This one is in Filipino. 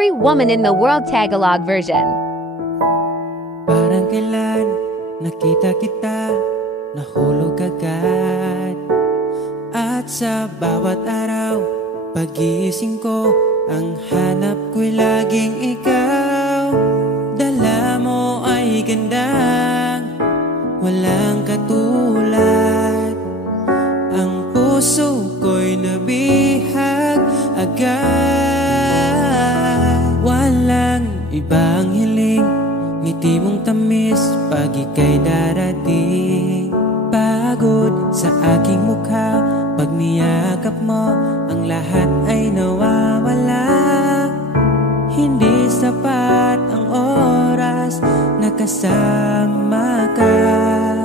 every woman in the world Tagalog version. Parang kailan nakita kita, nahulog agad. At sa bawat araw, pag-iising ko, ang hanap ko'y laging ikaw. Dala mo ay gandang walang katulad. Ang puso ko'y nabihag agad. Walang ibang hiling, ngiti mong tamis pag ika'y darating. Pagod sa aking mukha, pag niyakap mo, ang lahat ay nawawala. Hindi sapat ang oras na kasama ka.